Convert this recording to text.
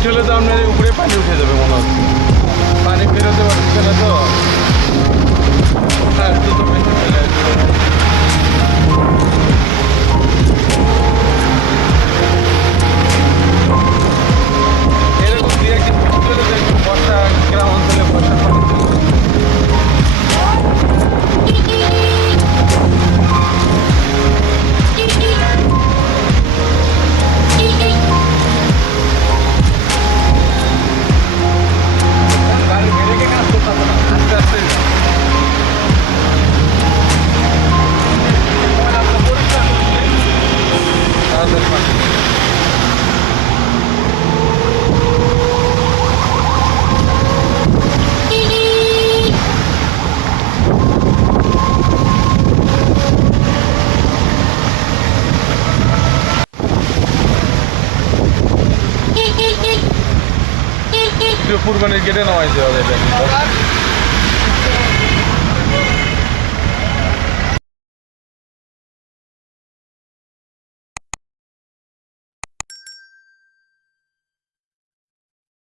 বৃষ্টি হলে তো আপনার উপরে পানি উঠে যাবে মনে হচ্ছে, পানি বেরোতে পারছে না তো। হ্যাঁ তো বেশি চলে আসবে। এরকম দিয়ে একদিন বৃষ্টি হলে দেখবেন বর্ষা, গ্রাম অঞ্চলে বর্ষার পানি চলে আসবে। গাড়ি ব্রেকে কাজ করতে হবে না, আস্তে আস্তে যাও। রাস্তা পরিষ্কার করতে তাদের পানি। কুরবানির গেটে নামাইছে ওদের।